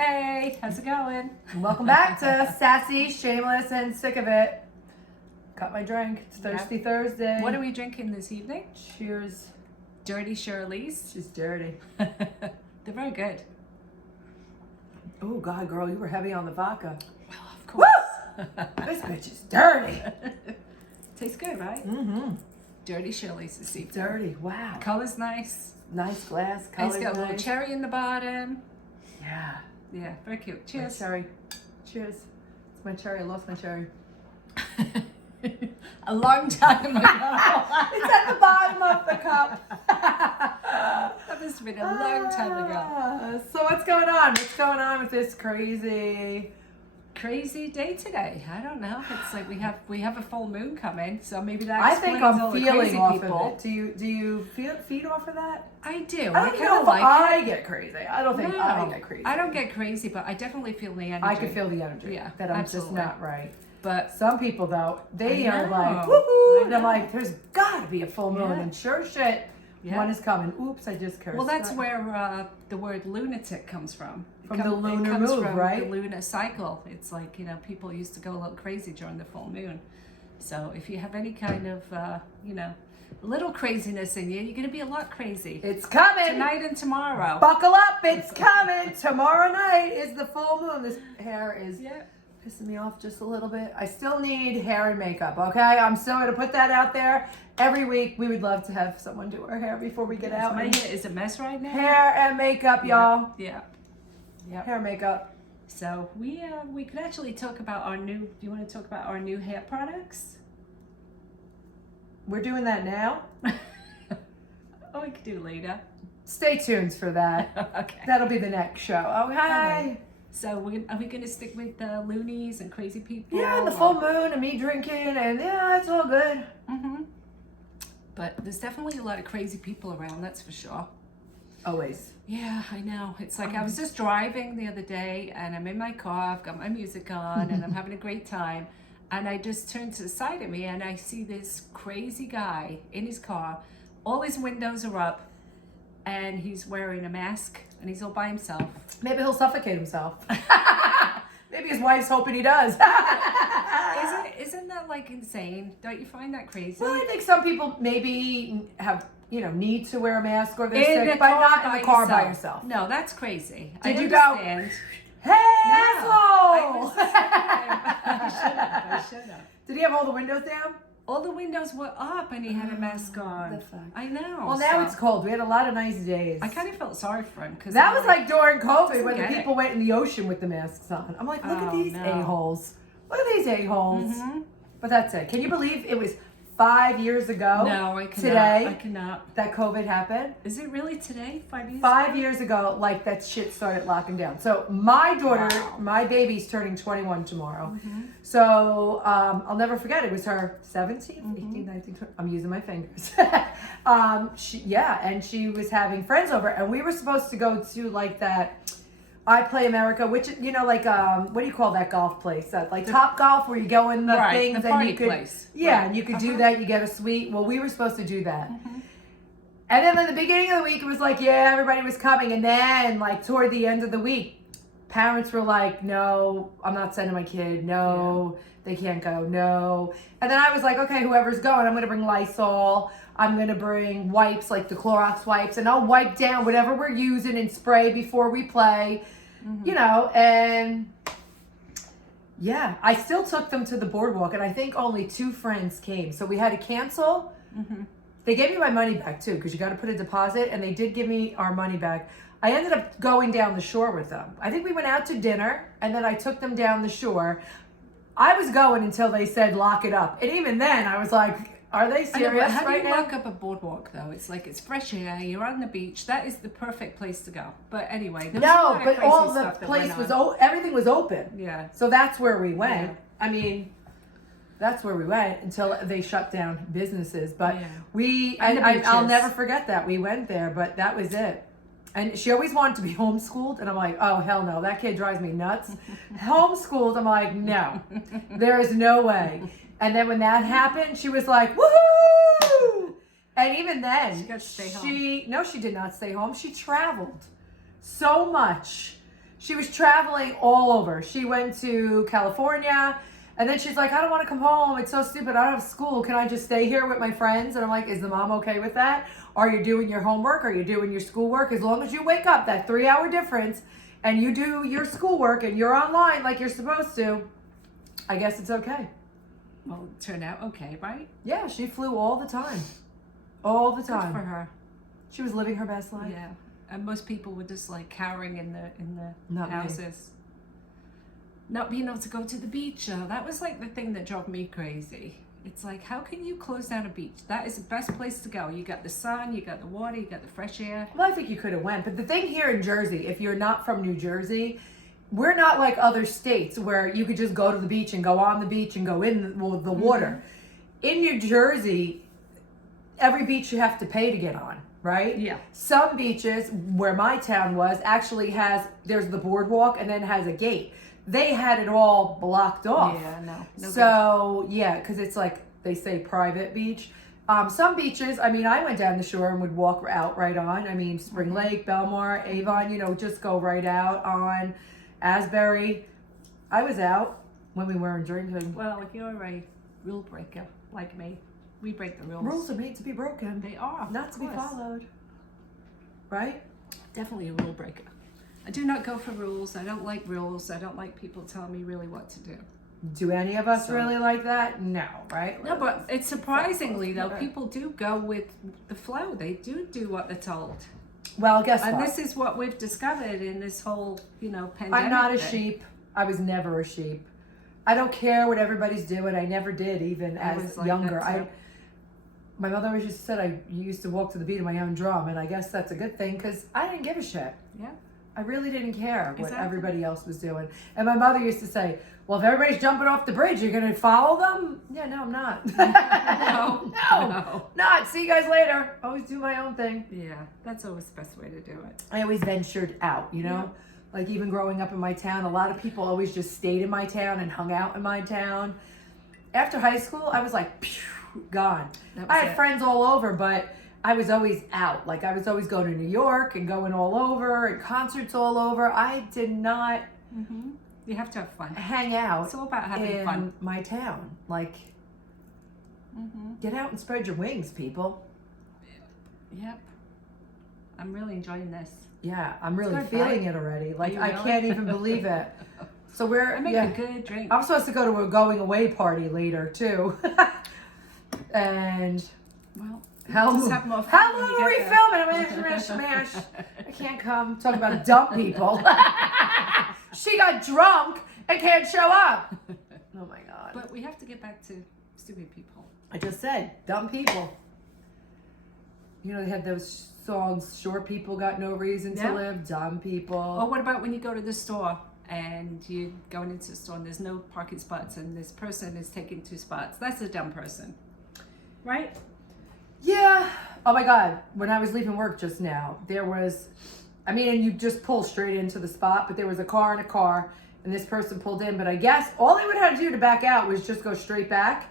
Hey, how's it going? Welcome back to Sassy, Shameless, and Sick of It. Got my drink. It's Thirsty Thursday. What are we drinking this evening? Cheers. Dirty Shirley's. She's dirty. They're very good. Oh, God, girl, you were heavy on the vodka. Well, of course. This bitch is dirty. Tastes good, right? Mm-hmm. Dirty Shirley's is seafood. Dirty. Wow. Color's nice. Nice glass. And Color's it's got a little nice. cherry in the bottom. Yeah. Yeah, very cute. Cheers. My cherry. Cheers. It's my cherry. I lost my cherry. A long time ago. It's at the bottom of the cup. That must have been a long time ago. So what's going on? What's going on with this Crazy day today. I don't know. It's like we have a full moon coming, so maybe that I explains think I'm all the feeling crazy off people. of it. Do you feed off of that? I do. I don't kinda know if I get crazy. I don't think I get crazy. I don't get crazy, but I definitely feel the energy. I can feel the energy. Yeah, that I'm absolutely. just not right. But Some people though, they I are know. like woohoo, I and I'm know. like, there's got to be a full moon, Yeah. and sure shit, Yeah. one is coming. Oops, I just cursed. well, that's But- where the word lunatic comes from. From the lunar it comes move, from right? The lunar cycle. It's like, people used to go a little crazy during the full moon. So if you have any kind of, little craziness in you, you're going to be a lot crazy. It's coming. Tonight and tomorrow. Buckle up, it's coming. Tomorrow night is the full moon. This hair is Yeah. pissing me off just a little bit. I still need hair and makeup, okay? I'm still going to put that out there. Every week, we would love to have someone do our hair before we get out. My hair is a mess right now. Hair and makeup, y'all. Yeah. Yep. Hair and makeup. So we could actually talk about our new. Do you want to talk about our new hair products? We're doing that now. Oh, we could do later. Stay tuned for that. Okay. That'll be the next show. Okay. Alright. So are we going to stick with the loonies and crazy people? Yeah, the full moon and me drinking, and yeah, it's all good. Mm-hmm. But there's definitely a lot of crazy people around. That's for sure. Always. Yeah, I know. It's like I was just driving the other day and I'm in my car, I've got my music on and I'm having a great time. And I just turned to the side of me and I see this crazy guy in his car. All his windows are up and he's wearing a mask and he's all by himself. Maybe he'll suffocate himself. Maybe his wife's hoping he does. Isn't that like insane? Don't you find that crazy? Well, I think some people maybe have, need to wear a mask or they're In sick, the but car not in by the car by yourself. yourself. No, that's crazy. Did I you go, understand. hey, I asshole! was I should have. Did he have all the windows down? All the windows were up and he had a mask on. the fuck? I know. Well, now so it's cold. We had a lot of nice days. I kind of felt sorry for him because That was like during COVID Doesn't when the get it. people went in the ocean with the masks on. I'm like, look at Oh, these no. a-holes. Look at these a-holes. Mhm. But that's it. Can you believe it was 5 years ago No, I cannot. today I cannot. that COVID happened? Is it really today? 5 years? 5 years ago, like that shit started locking down. So my daughter, Wow. my baby's turning 21 tomorrow. Mhm. So I'll never forget. It was her 17th, Mm-hmm. 18th, 19th. I'm using my fingers. And she was having friends over, and we were supposed to go to like that I Play America, which like what do you call that golf place? That like Top Golf, where you go in the Right, things the and party you could, place. yeah, Right. and you could do Uh-huh. that. You get a suite. Well, we were supposed to do that. Mhm. And then at the beginning of the week, it was like, yeah, everybody was coming. And then, like, toward the end of the week, parents were like, no, I'm not sending my kid. No, they can't go. No. And then I was like, okay, whoever's going, I'm going to bring Lysol. I'm going to bring wipes, like the Clorox wipes. And I'll wipe down whatever we're using and spray before we play, and yeah, I still took them to the boardwalk. And I think only 2 friends came. So we had to cancel. Mhm. They gave me my money back too, because you got to put a deposit, and they did give me our money back. I ended up going down the shore with them. I think we went out to dinner, and then I took them down the shore. I was going until they said lock it up, and even then I was like, are they I know, but serious how do right you now? walk up a boardwalk though? It's like it's fresh air. You're on the beach. That is the perfect place to go. But anyway, there was a No, lot of but crazy all the stuff that place went was on. everything was open. Yeah. So that's where we went. Yeah. I mean, that's where we went until they shut down businesses. But Yeah. And the I'll beaches. never forget that. We went there, but that was it. And she always wanted to be homeschooled. And I'm like, oh, hell no. That kid drives me nuts. Homeschooled, I'm like, no. There is no way. And then when that happened, she was like, woohoo! And even then, She got to stay home. No, she did not stay home. She traveled so much She was traveling all over. She went to California, and then she's like, I don't want to come home. It's so stupid. I don't have school. Can I just stay here with my friends? And I'm like, is the mom okay with that? Are you doing your homework? Are you doing your schoolwork? As long as you wake up, that 3-hour difference, and you do your schoolwork and you're online like you're supposed to, I guess it's okay. Well, it turned out okay, right? Yeah, she flew all the time. All the time. Good for her. She was living her best life. Yeah. And most people were just like cowering in the Not me. houses. Not being able to go to the beach. That was like the thing that drove me crazy. It's like, how can you close down a beach? That is the best place to go. You got the sun, you got the water, you got the fresh air. Well, I think you could have went. But the thing here in Jersey, if you're not from New Jersey, we're not like other states where you could just go to the beach and go on the beach and go in the water. In New Jersey, every beach you have to pay to get on, right? Yeah. Some beaches, where my town was, actually there's the boardwalk and then has a gate. They had it all blocked off. Yeah, no So, yeah, because it's like, they say private beach. Some beaches, I mean, I went down the shore and would walk out right on. I mean, Spring Lake, Belmar, Avon, just go right out on Asbury. I was out when we weren't drinking. Well, if you're a rule breaker like me, we break the rules. Rules are made to be broken, They are. not to be followed. Right? Definitely a rule breaker. I do not go for rules. I don't like rules. I don't like people telling me really what to do. Do any of us really like that? No, right? No, but it's surprisingly though, people do go with the flow. They do what they're told. Well, guess And what? this is what we've discovered in this whole, pandemic. I'm not a thing. sheep. I was never a sheep. I don't care what everybody's doing. I never did, even I as was like younger. that, too. My mother always just said I used to walk to the beat of my own drum, and I guess that's a good thing because I didn't give a shit. Yeah. I really didn't care what Exactly. everybody else was doing. And my mother used to say, well, if everybody's jumping off the bridge, you're going to follow them? Yeah, no, I'm not. No. Not. See you guys later. Always do my own thing. Yeah, that's always the best way to do it. I always ventured out, Yeah. Like even growing up in my town, a lot of people always just stayed in my town and hung out in my town. After high school, I was like, phew, gone. That was I had it. friends all over, but I was always out. Like I was always going to New York and going all over and concerts all over. I did not You have to have fun. hang out It's all about having in fun. my town. Like, get out and spread your wings, people. Yep. I'm really enjoying this. Yeah, I'm really good, feeling right? it already. Like, you I really? can't even believe it. So we're, I make a good drink. I'm supposed to go to a going away party later too. And Well, how just have more fun how when you long are we get there. filming? I'm gonna smash. I can't come. Talk about dumb people. She got drunk and can't show up. Oh my god. But we have to get back to stupid people. I just said dumb people. They had those songs, short people got no reason to Yeah. live, dumb people. Or what about when you go to the store and you're going into the store and there's no parking spots and this person is taking 2 spots? That's a dumb person. Right? Yeah. Oh my God. When I was leaving work just now, there was, and you just pull straight into the spot, but there was a car and a car, and this person pulled in. But I guess all they would have to do to back out was just go straight back.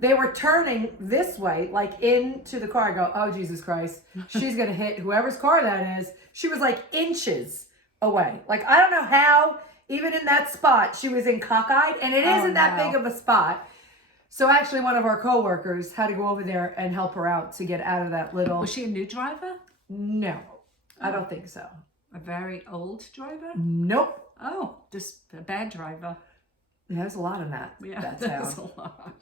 They were turning this way, like into the car. I go, oh, Jesus Christ. She's going to hit whoever's car that is. She was like inches away. Like, I don't know how, even in that spot, she was in cockeyed, and it isn't that big of a spot. So actually, one of our coworkers had to go over there and help her out to get out of that little. Was she a new driver? No, I don't think so. A very old driver? Nope. Oh, just a bad driver. Yeah, there's a lot in that. Yeah, that there's town. a lot.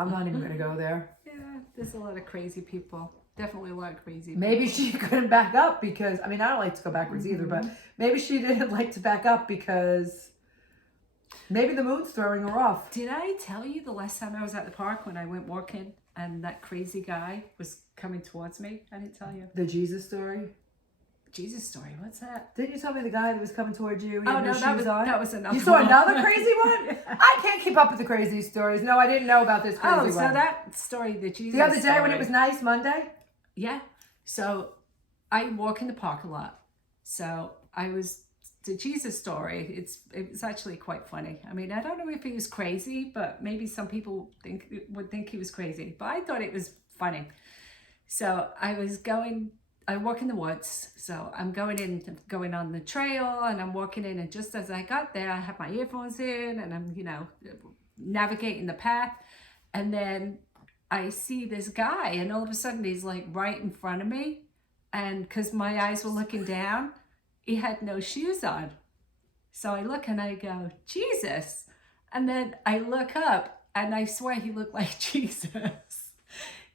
I'm not even gonna go there. Yeah, there's a lot of crazy people. Definitely a lot of crazy people. Maybe she couldn't back up because I don't like to go backwards either, but maybe she didn't like to back up because maybe the moon's throwing her off. Did I tell you the last time I was at the park when I went walking and that crazy guy was coming towards me? I didn't tell you. The Jesus story. Jesus story, what's that? Didn't you tell me the guy that was coming towards you? He Oh had no, no that shoes was on? that was another You saw one. another crazy one? I can't keep up with the crazy stories. No, I didn't know about this crazy Oh, one. so that story, the Jesus The other day when story. it was nice, Monday? Yeah. So I walk in the park a lot. So the Jesus story, it was actually quite funny. I don't know if he was crazy, but maybe some people would think he was crazy. But I thought it was funny. So I was going I walk in the woods. So I'm going on the trail, and I'm walking in, and just as I got there, I have my earphones in, and I'm, navigating the path. And then I see this guy, and all of a sudden he's like right in front of me. And because my eyes were looking down, he had no shoes on. So I look and I go, Jesus. And then I look up, and I swear he looked like Jesus.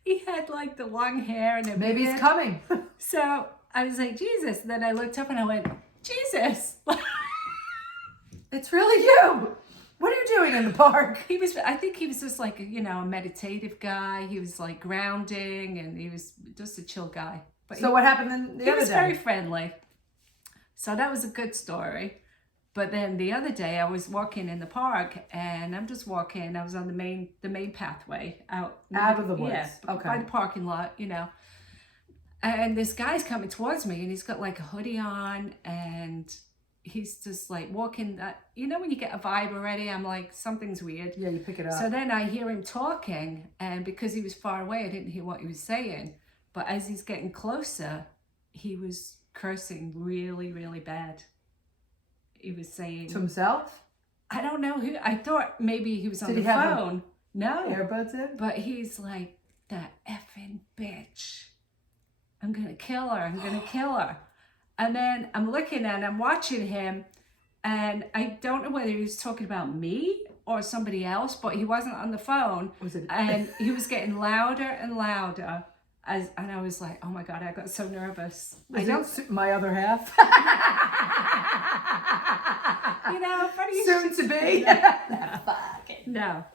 He had like the long hair and everything. Maybe he's coming. So I was like, Jesus. And then I looked up and I went, Jesus. It's really you. What are you doing in the park? I think he was just like, a meditative guy. He was like grounding, and he was just a chill guy. But So what happened then the he other was day? very friendly. So that was a good story. But then the other day I was walking in the park, and I'm just walking. I was on the main pathway out Out of the woods. Yeah, Okay. by the parking lot, And this guy's coming towards me, and he's got like a hoodie on, and he's just like walking that, when you get a vibe already, I'm like, something's weird. Yeah, you pick it up. So then I hear him talking, and because he was far away, I didn't hear what he was saying. But as he's getting closer, he was cursing really, really bad. He was saying... To himself? I don't know who. I thought maybe he was on the phone. No. Earbuds in? But he's like, that effing bitch. I'm going to kill her. I'm going to kill her. And then I'm watching him, and I don't know whether he was talking about me or somebody else, but he wasn't on the phone. Was it? And he was getting louder and louder. And I was like, oh my God, I got so nervous. Was it my other half? Funny. Soon to be. No.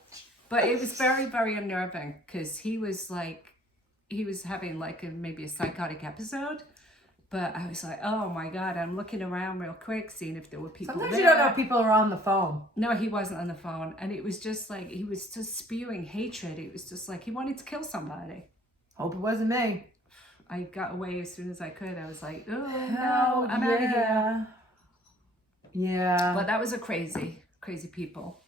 But it was very, very unnerving, because he was having maybe a psychotic episode. But I was like, oh my God, I'm looking around real quick, seeing if there were people Sometimes there. you don't know if people are on the phone. No, he wasn't on the phone. And it was just like, he was just spewing hatred. It was just like he wanted to kill somebody. Hope it wasn't me. I got away as soon as I could. I was like, oh, Hell no, I'm out of here. Yeah. But that was a crazy people.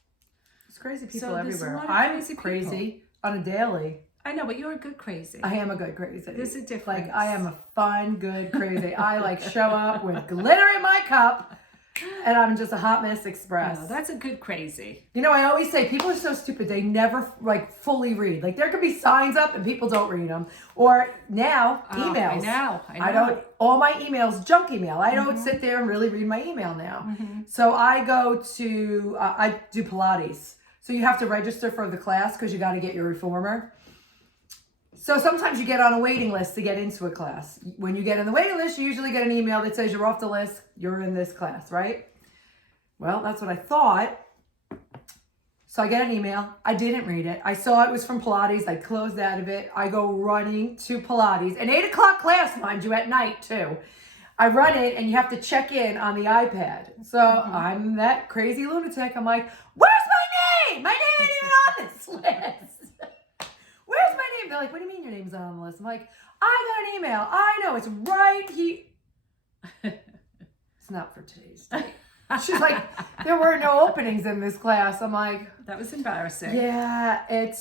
There's crazy people So there's a everywhere. lot of I'm crazy crazy on a daily. I know, but you're a good crazy. I am a good crazy. There's a difference. Like, I am a fun, good crazy. I show up with glitter in my cup, and I'm just a hot mess express. No, that's a good crazy. I always say people are so stupid. They never fully read. Like, there could be signs up and people don't read them. Or now, emails. I know. All my emails, junk email. I don't sit there and really read my email now. Mm-hmm. So I go to, I do Pilates. So you have to register for the class because you got to get your reformer. So sometimes you get on a waiting list to get into a class. When you get on the waiting list, you usually get an email that says you're off the list, you're in this class, right? Well, that's what I thought. So I get an email. I didn't read it. I saw it was from Pilates. I closed out of it. I go running to Pilates. An 8 o'clock class, mind you, at night too. I run it, and you have to check in on the iPad. So I'm that crazy lunatic. I'm like, where's my name? My name ain't even on this list. Where's my name? They're like, what do you mean your name's not on the list? I'm like, I got an email. I know, it's right here. It's not for today's date. She's like, there were no openings in this class. I'm like, that was embarrassing. Yeah,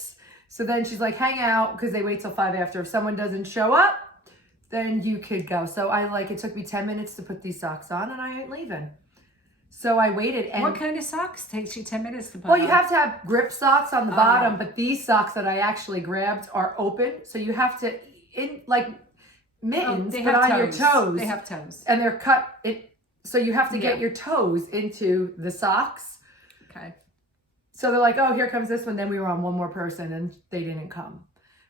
so then she's like, hang out, because they wait till 5 after. If someone doesn't show up, then you could go. So it took me 10 minutes to put these socks on, and I ain't leaving. So I waited. And what kind of socks takes you 10 minutes to put well, on? you have to have grip socks on the bottom, but these socks that I actually grabbed are open. So you have to, mittens, but on your toes. They have toes. And they're cut. So you have to get your toes into the socks. Okay. So they're like, oh, here comes this one. Then we were on one more person, and they didn't come.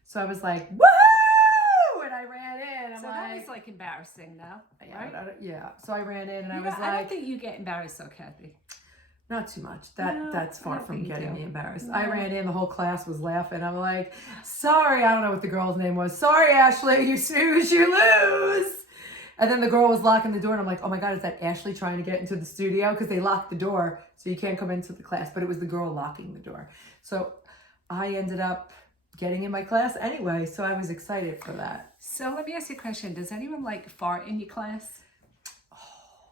So I was like, woo! And I ran in. That was embarrassing, though, right? Yeah. So I ran in, and I was like, I don't think you get embarrassed, though, Kathy. Not too much. That's far from getting me embarrassed. No. I ran in, the whole class was laughing. I'm like, sorry, I don't know what the girl's name was. Sorry, Ashley, you snooze, you lose. And then the girl was locking the door, and I'm like, oh my God, is that Ashley trying to get into the studio? Because they locked the door, so you can't come into the class. But it was the girl locking the door. So I ended up getting in my class anyway, so I was excited for that. So let me ask you a question. Does anyone fart in your class?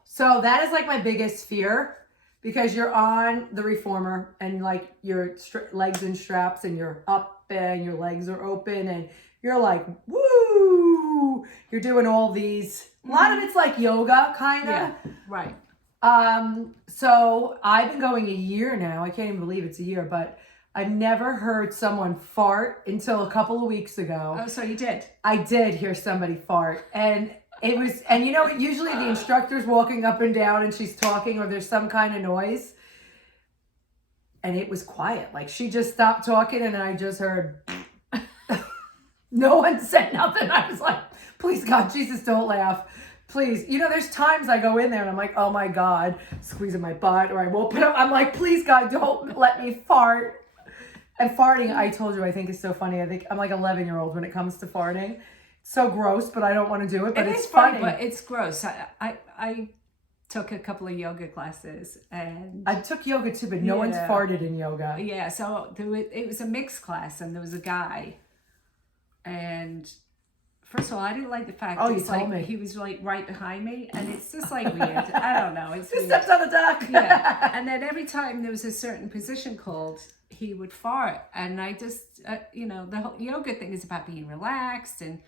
So that is my biggest fear, because you're on the reformer, and your legs in straps, and you're up and your legs are open, and you're like, woo! woo, you're doing all these. A lot of it's like yoga, kind of. Yeah, right. So I've been going a year now. I can't even believe it's a year, but I've never heard someone fart until a couple of weeks ago. Oh, so you did? I did hear somebody fart, and it was, and you know, usually the instructor's walking up and down and she's talking or there's some kind of noise, and it was quiet. Like she just stopped talking and I just heard, no one said nothing. I was like, please God, Jesus, don't laugh. Please. You know, there's times I go in there and I'm like, oh my God, squeezing my butt, or I will put up, I'm like, please God, don't let me fart. And farting, I told you, I think is so funny. I think I'm like 11-year-old when it comes to farting. So gross, but I don't want to do it. But it's funny. But it's gross. I took a couple of yoga classes, and I took yoga too, but no one's farted in yoga. Yeah, so it was a mixed class, and there was a guy, and first of all, I didn't like the fact he was like right behind me, and it's just like weird. I don't know. It's He steps on the duck. Yeah, and then every time there was a certain position called, he would fart, and I just you know, the whole yoga thing is about being relaxed and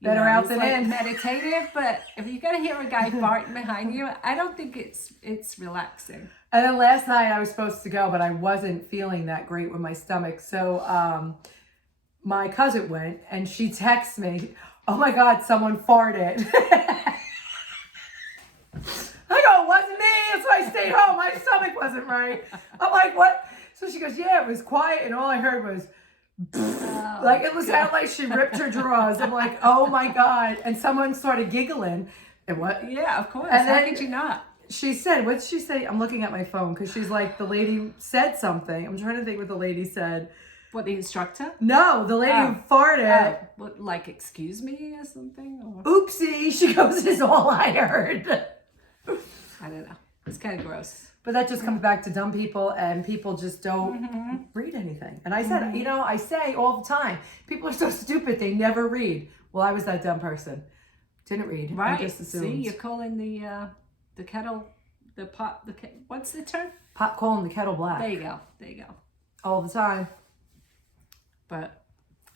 better out than in. Meditative, but if you're gonna hear a guy farting behind you, I don't think it's relaxing. And then last night I was supposed to go, but I wasn't feeling that great with my stomach. So my cousin went, and she texts me, oh my God, someone farted. I go, it wasn't me. That's why I stayed home. My stomach wasn't right. I'm like, what? So she goes, yeah, it was quiet, and all I heard was, like it was sound like she ripped her drawers. I'm like, oh my God. And someone started giggling. And what? Yeah, of course. And how could you not? She said, what'd she say? I'm looking at my phone because she's like, the lady said something. I'm trying to think what the lady said. What, the instructor? No, the lady who farted. What, like, excuse me or something? Or? Oopsie. She goes, is all I heard. I don't know. It's kind of gross. But that just comes back to dumb people, and people just don't read anything. And I said, you know, I say all the time, people are so stupid, they never read. Well, I was that dumb person. Didn't read. Right. I just assumed. See, you're calling the kettle, what's the term? Pot calling the kettle black. There you go. There you go. All the time. But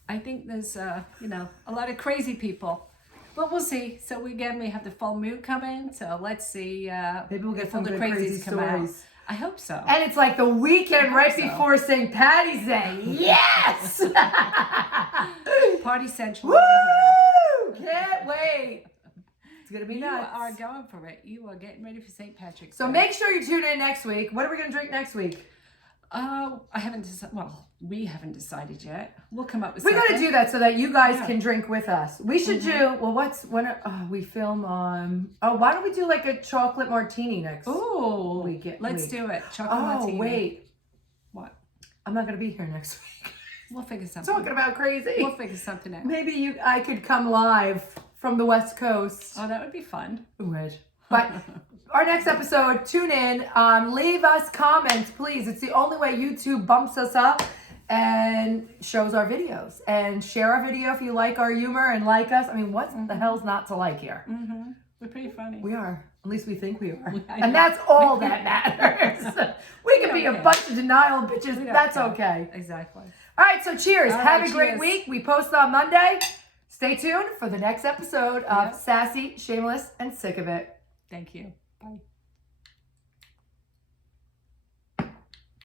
I think there's, you know, a lot of crazy people. But we'll see. So we have the full moon coming. So let's see. Maybe we'll get some good crazies crazy come out. stories. I hope so. And it's like the weekend right before St. Patty's Day. Yes! Party Central. Woo! Can't wait. It's going to be nuts. You are going for it. You are getting ready for St. Patrick's Day. So make sure you tune in next week. What are we going to drink next week? I haven't decided. Well, we haven't decided yet. We'll come up with We're something. going to do that so that you guys can drink with us. We should do, well, we film on, why don't we do like a chocolate martini next week? Let's do it. Chocolate martini. Oh, wait. What? I'm not going to be here next week. We'll figure something Talking about crazy. We'll figure something out. Maybe I could come live from the West Coast. Oh, that would be fun. Would. But our next episode, tune in. Leave us comments, please. It's the only way YouTube bumps us up and shows our videos. And share our video if you like our humor and like us. I mean, what the hell's not to like here? We're pretty funny. We are. At least we think we are. And that's all that matters. We can be a bunch of denial bitches. That's okay. Exactly. All right, so cheers. Have a great cheers. week. We post on Monday. Stay tuned for the next episode of Sassy, Shameless, and Sick of It. Thank you. Bye.